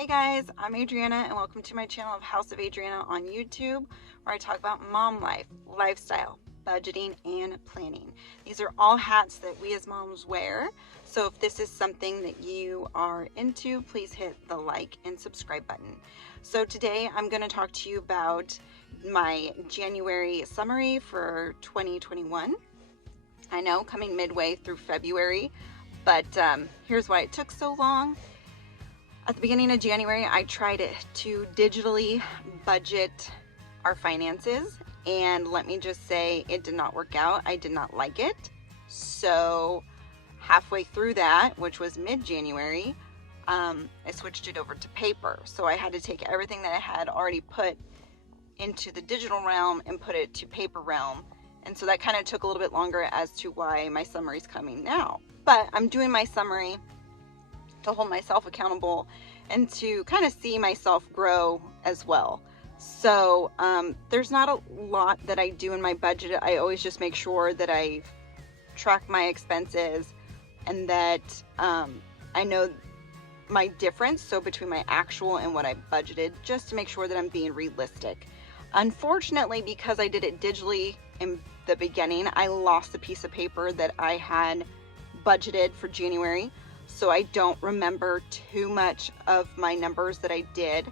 Hey guys, I'm Adriana and welcome to my channel of House of Adriana on YouTube, where I talk about mom life, lifestyle, budgeting, and planning. These are all hats that we as moms wear. So if this is something that you are into, please hit the like and subscribe button. So today I'm going to talk to you about my January summary for 2021. I know, coming midway through February, but here's why it took so long. At the beginning of January, I tried to digitally budget our finances, and let me just say it did not work out. I did not like it. So halfway through that, which was mid-January, I switched it over to paper. So I had to take everything that I had already put into the digital realm and put it to paper realm. And so that kind of took a little bit longer as to why my summary is coming now. But I'm doing my summary to hold myself accountable and to kind of see myself grow as well. So there's not a lot that I do in my budget. I always just make sure that I track my expenses and that I know my difference, so between my actual and what I budgeted, just to make sure that I'm being realistic. Unfortunately, because I did it digitally in the beginning, I lost the piece of paper that I had budgeted for January. So I don't remember too much of my numbers that I did,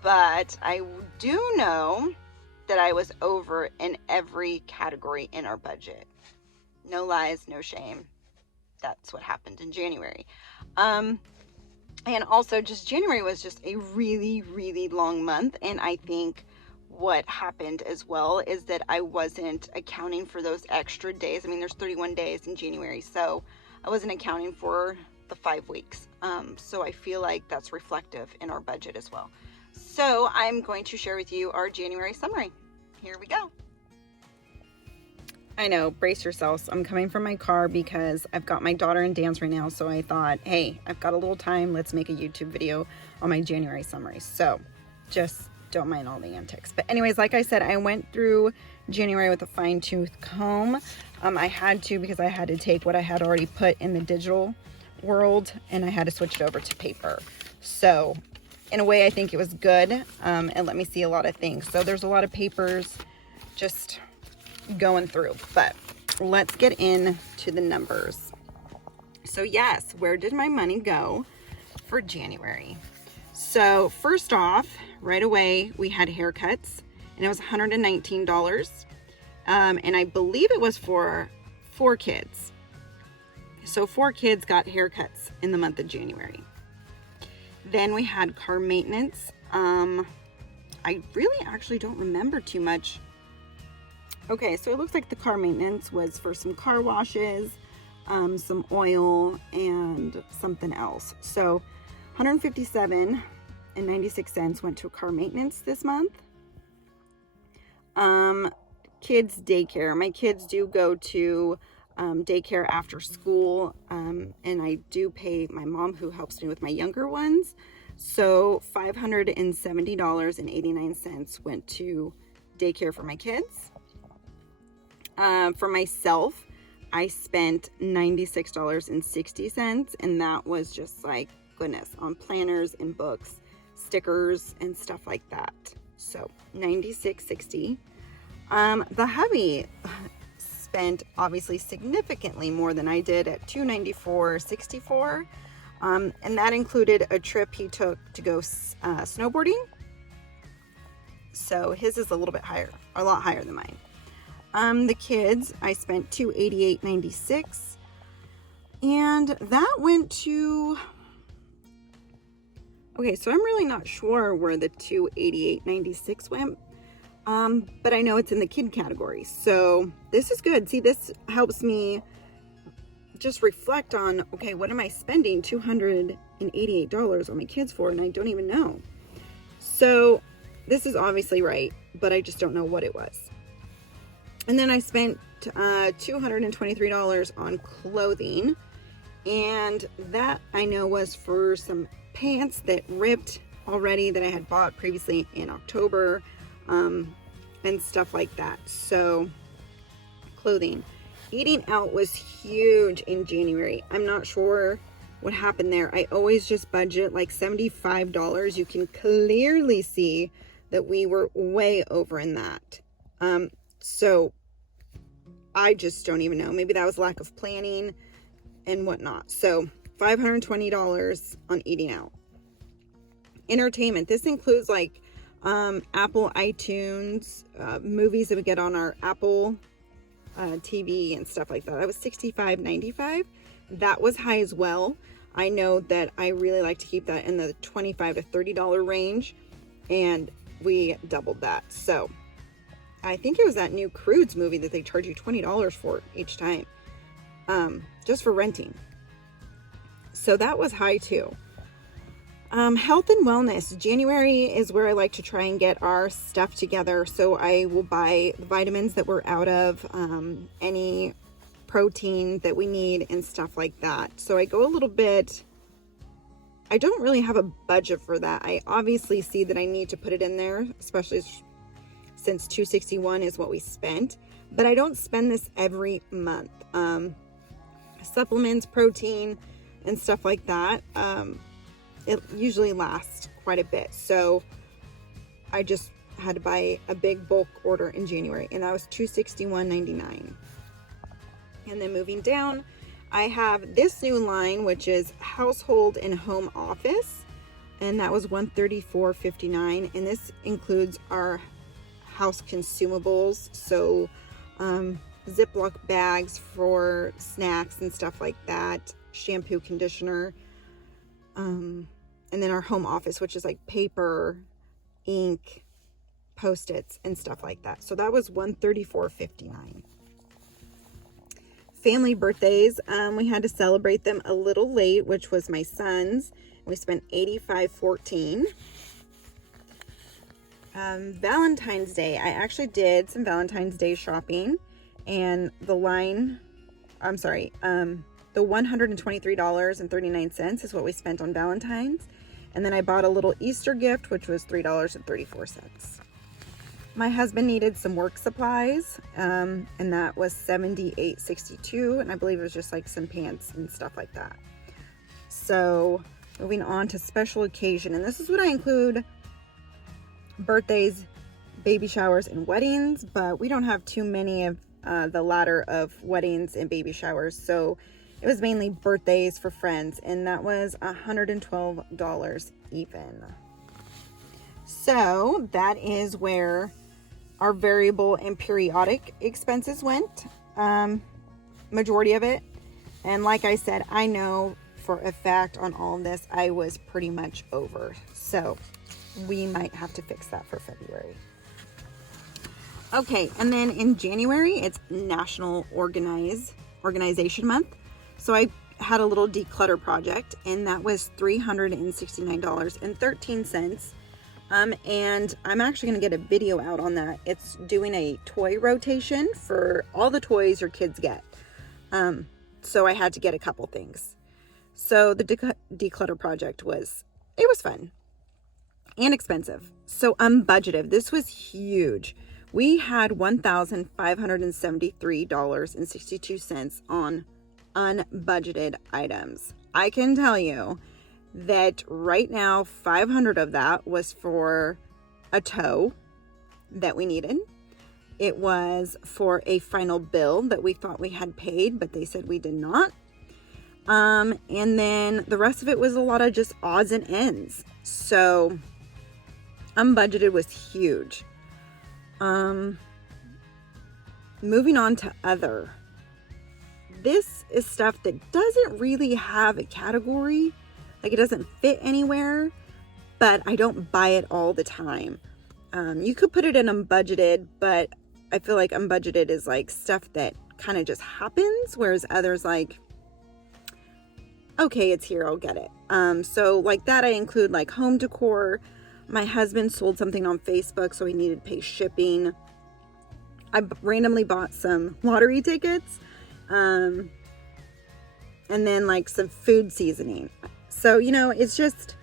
but I do know that I was over in every category in our budget. No lies, no shame. That's what happened in January. And also just January was just a really, really long month. And I think what happened as well is that I wasn't accounting for those extra days. I mean, there's 31 days in January, so I wasn't accounting for the 5 weeks. So I feel like that's reflective in our budget as well. So I'm going to share with you our January summary. Here we go. I know, brace yourselves. I'm coming from my car because I've got my daughter in dance right now. So I thought, hey, I've got a little time. Let's make a YouTube video on my January summary. So just don't mind all the antics. But anyways, like I said, I went through January with a fine-tooth comb. I had to because I had to take what I had already put in the digital world and I had to switch it over to paper. So in a way, I think it was good, and let me see a lot of things. So there's a lot of papers just going through, but let's get into the numbers. So yes, where did my money go for January? So first off, right away, we had haircuts, and it was $119. And I believe it was for 4 kids. So 4 kids got haircuts in the month of January. Then we had car maintenance. I really actually don't remember too much. Okay, so it looks like the car maintenance was for some car washes, some oil, and something else. So $157.96 went to car maintenance this month. Kids daycare. My kids do go to daycare after school, and I do pay my mom who helps me with my younger ones. So $570.89 went to daycare for my kids. For myself, I spent $96.60, and that was just like goodness on planners and books, stickers, and stuff like that. So $96.60. The hubby spent obviously significantly more than I did at $294.64, and that included a trip he took to go snowboarding. So his is a little bit higher, a lot higher than mine. The kids, I spent $288.96, and that went to, okay, so I'm really not sure where the $288.96 went. But I know it's in the kid category. So this is good. See, this helps me just reflect on, okay, what am I spending $288 on my kids for? And I don't even know. So this is obviously right, but I just don't know what it was. And then I spent $223 on clothing. And that I know was for some pants that ripped already that I had bought previously in October. And stuff like that. So clothing. Eating out was huge in January. I'm not sure what happened there. I always just budget like $75. You can clearly see that we were way over in that. So I just don't even know. Maybe that was lack of planning and whatnot. So $520 on eating out. Entertainment. This includes like Apple iTunes, movies that we get on our Apple TV and stuff like that. That was $65.95. That was high as well. I know that I really like to keep that in the $25 to $30 range, and we doubled that. So I think it was that new Croods movie that they charge you $20 for each time, just for renting. So that was high too. Health and wellness. January is where I like to try and get our stuff together. So I will buy the vitamins that we're out of, any protein that we need and stuff like that. So I go a little bit, I don't really have a budget for that. I obviously see that I need to put it in there, especially since $261 is what we spent, but I don't spend this every month. Supplements, protein, and stuff like that. It usually lasts quite a bit. So I just had to buy a big bulk order in January, and that was $261.99. And then moving down, I have this new line, which is household and home office, and that was $134.59. And this includes our house consumables. So Ziploc bags for snacks and stuff like that, shampoo, conditioner, and then our home office, which is like paper, ink, Post-its, and stuff like that. So that was $134.59. Family birthdays, we had to celebrate them a little late, which was my son's. We spent $85.14. Valentine's Day, I actually did some Valentine's Day shopping, and the $123.39 is what we spent on Valentine's. And then I bought a little Easter gift, which was $3.34. My husband needed some work supplies, and that was $78.62. And I believe it was just like some pants and stuff like that. So moving on to special occasion. And this is what I include: birthdays, baby showers, and weddings. But we don't have too many of the latter of weddings and baby showers. So it was mainly birthdays for friends, and that was $112 even. So that is where our variable and periodic expenses went, majority of it. And like I said, I know for a fact on all of this, I was pretty much over. So we might have to fix that for February. Okay, and then in January, it's National Organization Month. So I had a little declutter project, and that was $369.13. And I'm actually going to get a video out on that. It's doing a toy rotation for all the toys your kids get. So I had to get a couple things. So the declutter project was fun and expensive. So unbudgeted. This was huge. We had $1,573.62 on unbudgeted items. I can tell you that right now 500 of that was for a tow that we needed. It was for a final bill that we thought we had paid, but they said we did not. And then the rest of it was a lot of just odds and ends. So unbudgeted was huge. Moving on to other. This is stuff that doesn't really have a category. Like, it doesn't fit anywhere, but I don't buy it all the time. You could put it in unbudgeted, but I feel like unbudgeted is like stuff that kind of just happens, whereas others like, okay, it's here, I'll get it. So like that, I include like home decor. My husband sold something on Facebook, so he needed to pay shipping. I randomly bought some lottery tickets, and then like some food seasoning. So, you know, it's just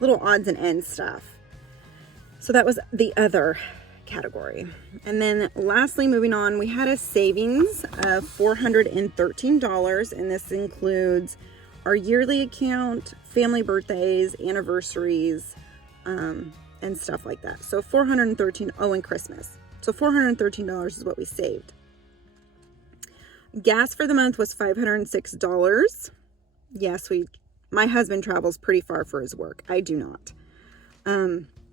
little odds and ends stuff. So that was the other category. And then lastly, moving on, we had a savings of $413, and this includes our yearly account, family birthdays, anniversaries, and stuff like that. So $413, oh, and Christmas. So $413 is what we saved. Gas for the month was $506. Yes, my husband travels pretty far for his work. I do not.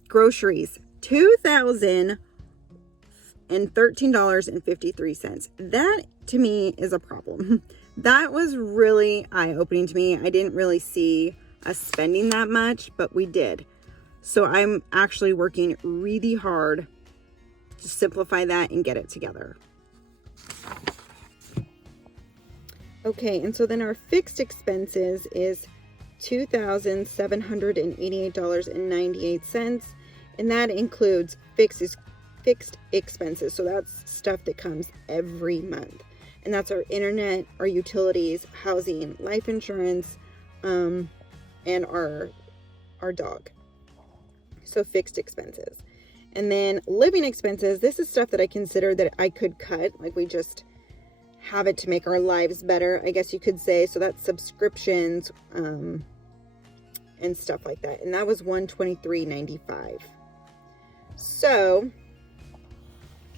Groceries, $2,013.53. That to me is a problem. That was really eye-opening to me. I didn't really see us spending that much, but we did. So I'm actually working really hard to simplify that and get it together. Okay, and so then our fixed expenses is $2,788.98, and that includes fixed expenses. So that's stuff that comes every month, and that's our internet, our utilities, housing, life insurance, and our dog. So fixed expenses. And then living expenses, this is stuff that I consider that I could cut, like we just have it to make our lives better, I guess you could say. So that's subscriptions, and stuff like that. And that was $123.95. So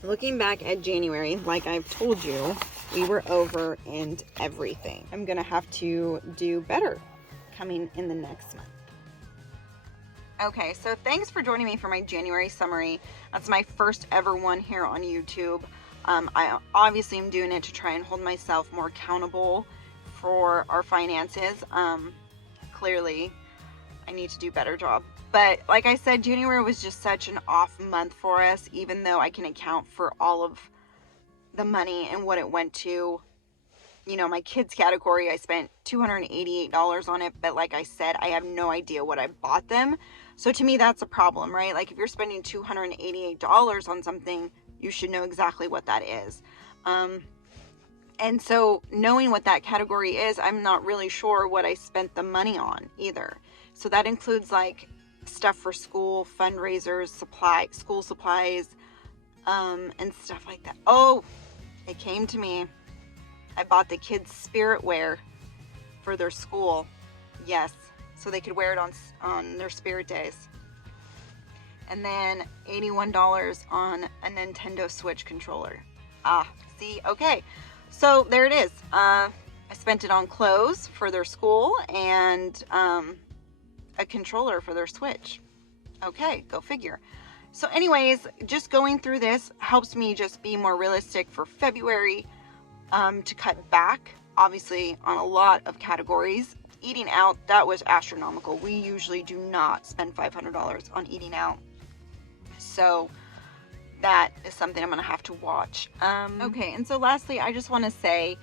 looking back at January, like I've told you, we were over and everything. I'm gonna have to do better coming in the next month. Okay, so thanks for joining me for my January summary. That's my first ever one here on YouTube. I obviously am doing it to try and hold myself more accountable for our finances. Clearly, I need to do a better job. But like I said, January was just such an off month for us, even though I can account for all of the money and what it went to. You know, my kids category, I spent $288 on it, but like I said, I have no idea what I bought them. So to me, that's a problem, right? Like if you're spending $288 on something, you should know exactly what that is. And so knowing what that category is, I'm not really sure what I spent the money on either. So that includes like stuff for school, fundraisers, school supplies, and stuff like that. Oh, it came to me. I bought the kids spirit wear for their school. Yes, so they could wear it on their spirit days. And then $81 on a Nintendo Switch controller. See, okay. So there it is. I spent it on clothes for their school and a controller for their Switch. Okay, go figure. So anyways, just going through this helps me just be more realistic for February, to cut back, obviously, on a lot of categories. Eating out, that was astronomical. We usually do not spend $500 on eating out. So that is something I'm going to have to watch. Okay, and so lastly, I just want to say,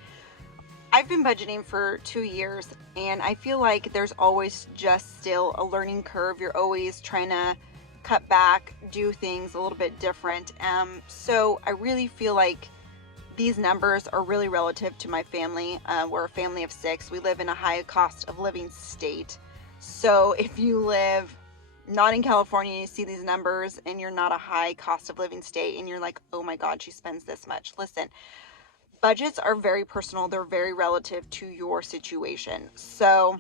I've been budgeting for 2 years, and I feel like there's always just still a learning curve. You're always trying to cut back, do things a little bit different. So I really feel like these numbers are really relative to my family. We're a family of 6. We live in a high cost of living state. So if you live not in California and you see these numbers and you're not a high cost of living state and you're like, oh my God, she spends this much. Listen, budgets are very personal. They're very relative to your situation. So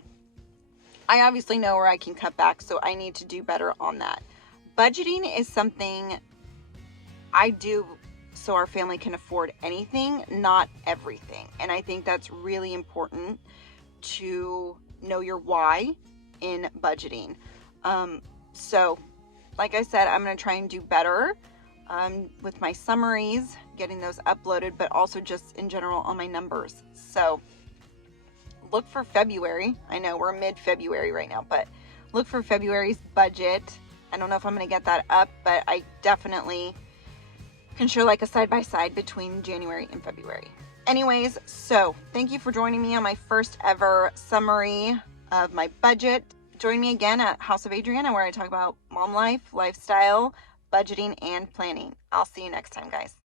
I obviously know where I can cut back, so I need to do better on that. Budgeting is something I do so our family can afford anything, not everything. And I think that's really important to know your why in budgeting. So like I said, I'm going to try and do better with my summaries, getting those uploaded, but also just in general on my numbers. So look for February. I know we're mid-February right now, but look for February's budget. I don't know if I'm going to get that up, but I definitely can show like a side-by-side between January and February. Anyways, so thank you for joining me on my first ever summary of my budget. Join me again at House of Adriana, where I talk about mom life, lifestyle, budgeting, and planning. I'll see you next time, guys.